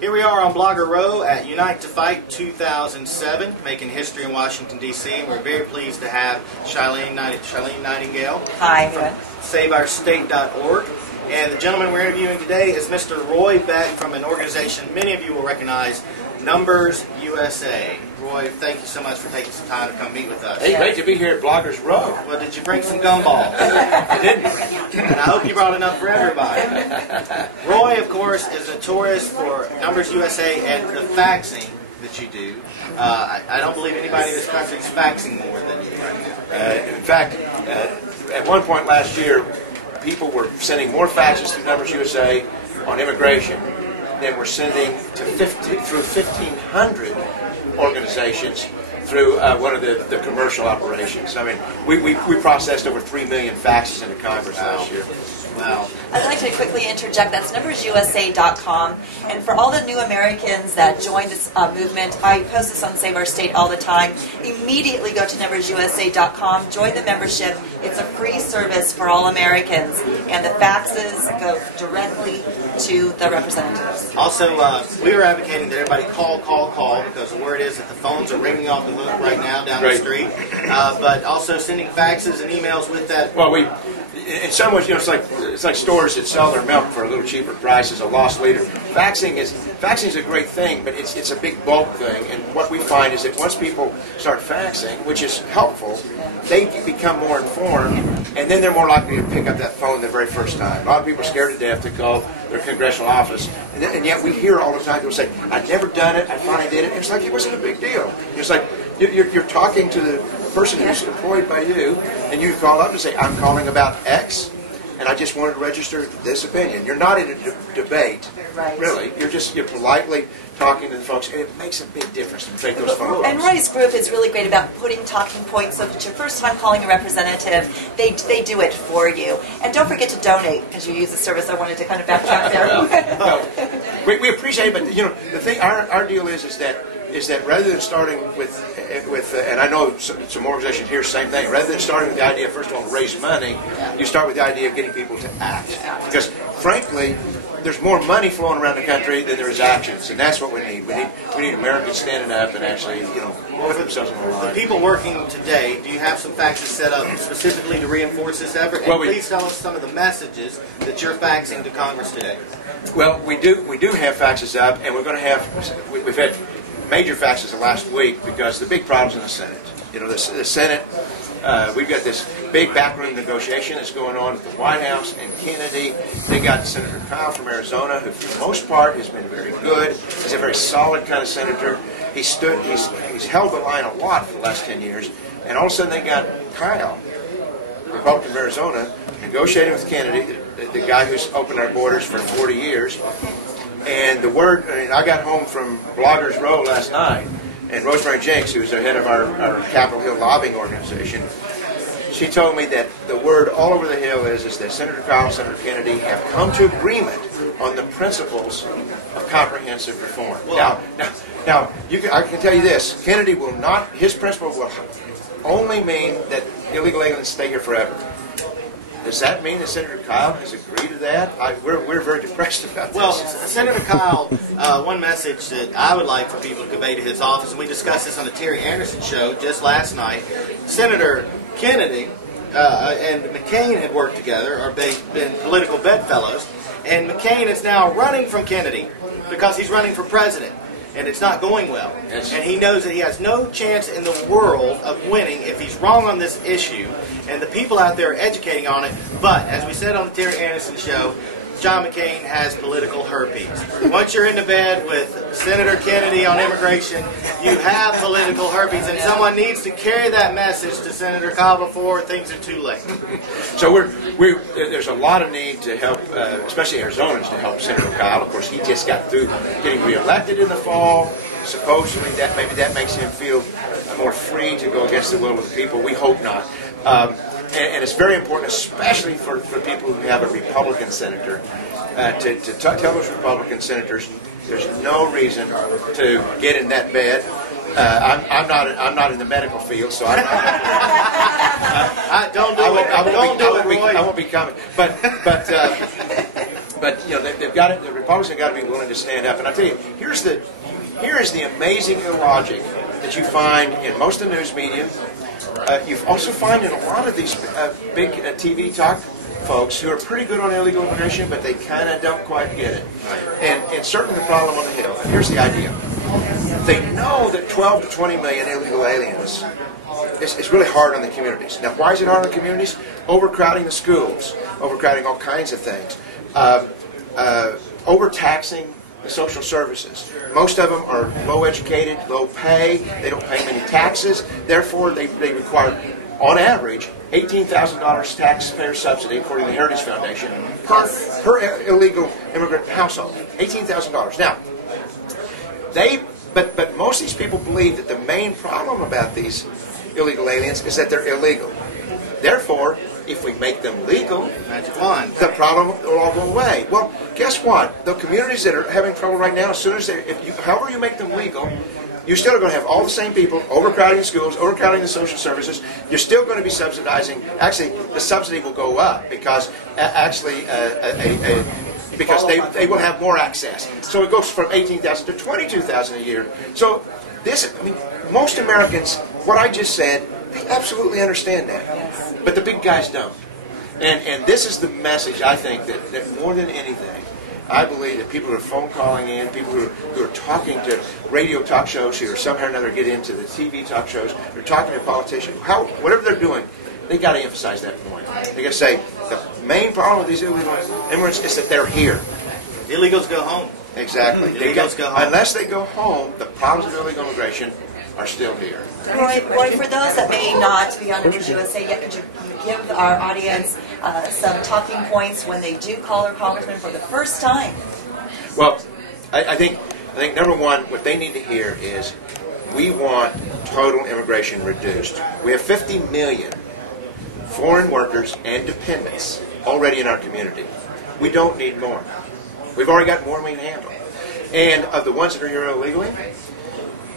Here we are on Blogger Row at Unite to Fight 2007, making history in Washington, D.C. And we're very pleased to have Charlene Nightingale Hi. from SaveOurState.org. And the gentleman we're interviewing today is Mr. Roy Beck from an organization many of you will recognize, Numbers USA. Roy, thank you so much for taking some time to come meet with us. Hey, great to be here at Bloggers Row. Well, did you bring some gumballs? I didn't. And I hope you brought enough for everybody. Roy, of course, is notorious for Numbers USA and the faxing that you do. I don't believe anybody in this country is faxing more than you right now. In fact, at one point last year, people were sending more faxes through Numbers USA on immigration than we're sending to through 1,500 organizations through one of the commercial operations. I mean, we processed over 3 million faxes into Congress last year. Wow. I'd like to quickly interject. That's numbersusa.com. And for all the new Americans that join this movement, I post this on Save Our State all the time. Immediately go to numbersusa.com, join the membership. It's a free service for all Americans. And the faxes go directly to the representatives. Also, we were advocating that everybody call, because the word is that the phones are ringing off the hook right now down the street. But also sending faxes and emails with that. Well, in some ways, it's like stores that sell their milk for a little cheaper price as a loss leader. Faxing is a great thing, but it's a big bulk thing. And what we find is that once people start faxing, which is helpful, they become more informed, and then they're more likely to pick up that phone the very first time. A lot of people are scared to death to call their congressional office, and yet we hear all the time people say, "I've never done it. I finally did it." It's like it wasn't a big deal. It's like you're talking to the person who's employed by you, and you call up and say, "I'm calling about X, and I just wanted to register this opinion." You're not in a debate, really. You're politely talking to the folks, and it makes a big difference to take those phone calls. And Roy's group is really great about putting talking points so that your first time calling a representative, they do it for you. And don't forget to donate because you use the service. I wanted to kind of backtrack there. We appreciate it, but the thing, our deal is that rather than starting with and I know some organizations here, same thing. Rather than starting with the idea, first of all, to raise money, you start with the idea of getting people to act. Because frankly, there's more money flowing around the country than there is actions, and that's what we need. We need Americans standing up and actually, put themselves on the line. The people working today, do you have some faxes set up specifically to reinforce this effort? And please tell us some of the messages that you're faxing to Congress today. Well, we do have faxes up, and we've had major faxes the last week because the big problem's in the Senate. The Senate, we've got this big backroom negotiation that's going on at the White House and Kennedy. They got Senator Kyle from Arizona, who for the most part has been very good. He's a very solid kind of senator. He's held the line a lot for the last 10 years. And all of a sudden they got Kyle, Republican of Arizona, negotiating with Kennedy, the guy who's opened our borders for 40 years. And I got home from Bloggers Row last night, and Rosemary Jenks, who's the head of our Capitol Hill lobbying organization, she told me that the word all over the Hill is that Senator Kyle and Senator Kennedy have come to agreement on the principles of comprehensive reform. Well, now I can tell you this: Kennedy will not. His principle will only mean that illegal aliens stay here forever. Does that mean that Senator Kyle has agreed to that? We're very depressed about this. Well, Senator Kyle, one message that I would like for people to convey to his office, and we discussed this on the Terry Anderson show just last night, Senator Kennedy and McCain had worked together, or been political bedfellows, and McCain is now running from Kennedy because he's running for president. And it's not going well. Yes. And he knows that he has no chance in the world of winning if he's wrong on this issue. And the people out there are educating on it. But, as we said on the Terry Anderson show, John McCain has political herpes. Once you're in the bed with Senator Kennedy on immigration, you have political herpes. And someone needs to carry that message to Senator Kyle before things are too late. So there's a lot of need to help, especially Arizonans, to help Senator Kyle. Of course, he just got through getting reelected in the fall. Supposedly, maybe that makes him feel more free to go against the will of the people. We hope not. And it's very important, especially for people who have a Republican senator, to tell those Republican senators there's no reason to get in that bed. I'm not in the medical field, so I won't be coming. But but you know, they've got it. The Republicans have got to be willing to stand up. And I tell you, here is the amazing illogic that you find in most of the news media. You also find in a lot of these big TV talk folks who are pretty good on illegal immigration, but they kind of don't quite get it. And it's certainly the problem on the Hill. And here's the idea. They know that 12 to 20 million illegal aliens is really hard on the communities. Now, why is it hard on the communities? Overcrowding the schools, overcrowding all kinds of things, overtaxing the social services. Most of them are low educated, low pay, they don't pay many taxes, therefore they require, on average, $18,000 taxpayer subsidy, according to the Heritage Foundation, per illegal immigrant household. $18,000. Now, but most of these people believe that the main problem about these illegal aliens is that they're illegal. Therefore, if we make them legal, the problem will all go away. Well, guess what? The communities that are having trouble right now, as soon as however you make them legal, you're still going to have all the same people overcrowding the schools, overcrowding the social services. You're still going to be subsidizing. Actually, the subsidy will go up because because they will have more access. So it goes from $18,000 to $22,000 a year. So this, I mean, most Americans, what I just said, they absolutely understand that. But the big guys don't. And this is the message, I think, that more than anything, I believe that people who are phone calling in, people who are talking to radio talk shows, who are somehow or another get into the TV talk shows, they're talking to politicians, whatever they're doing, they got to emphasize that point. They got to say the main problem with these illegal immigrants is that they're here. The illegals go home. Exactly. The illegals go home. Unless they go home, the problems of illegal immigration are still here. Roy, for those that may not be on News USA yet, could you give our audience some talking points when they do call their congressman for the first time? Well, I think number one, what they need to hear is we want total immigration reduced. We have 50 million foreign workers and dependents already in our community. We don't need more. We've already got more than we can handle. And of the ones that are here illegally,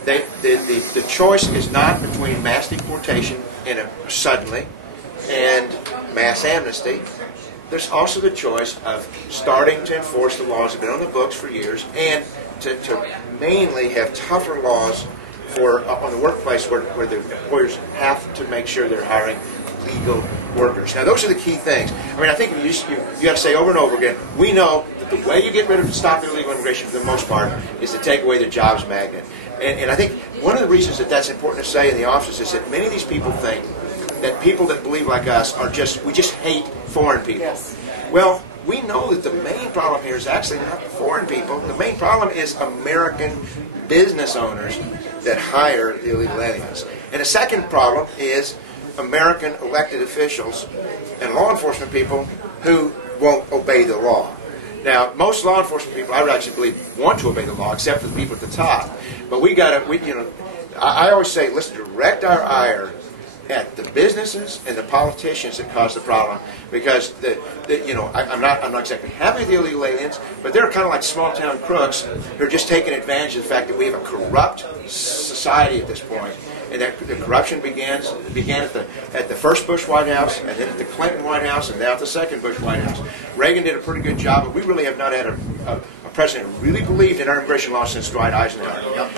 the choice is not between mass deportation suddenly and mass amnesty. There's also the choice of starting to enforce the laws that have been on the books for years and to mainly have tougher laws on the workplace where the employers have to make sure they're hiring legal workers. Now, those are the key things. I mean, I think you got to say over and over again, we know that the way you get rid of stop illegal immigration for the most part is to take away the jobs magnet. And I think one of the reasons that that's important to say in the office is that many of these people think that people that believe like us we just hate foreign people. Yes. Well, we know that the main problem here is actually not foreign people. The main problem is American business owners that hire the illegal aliens. And the second problem is American elected officials and law enforcement people who won't obey the law. Now, most law enforcement people, I would actually believe, want to obey the law, except for the people at the top. But I always say, let's direct our ire at the businesses and the politicians that cause the problem, because I'm not exactly happy with the illegal aliens, but they're kind of like small town crooks who are just taking advantage of the fact that we have a corrupt society at this point. And that the corruption began at the first Bush White House, and then at the Clinton White House, and now at the second Bush White House. Reagan did a pretty good job, but we really have not had a president who really believed in our immigration law since Dwight Eisenhower.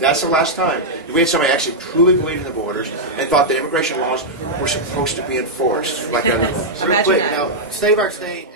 That's the last time. We had somebody actually truly believed in the borders and thought that immigration laws were supposed to be enforced like other laws. Real quick, now, Save Our State.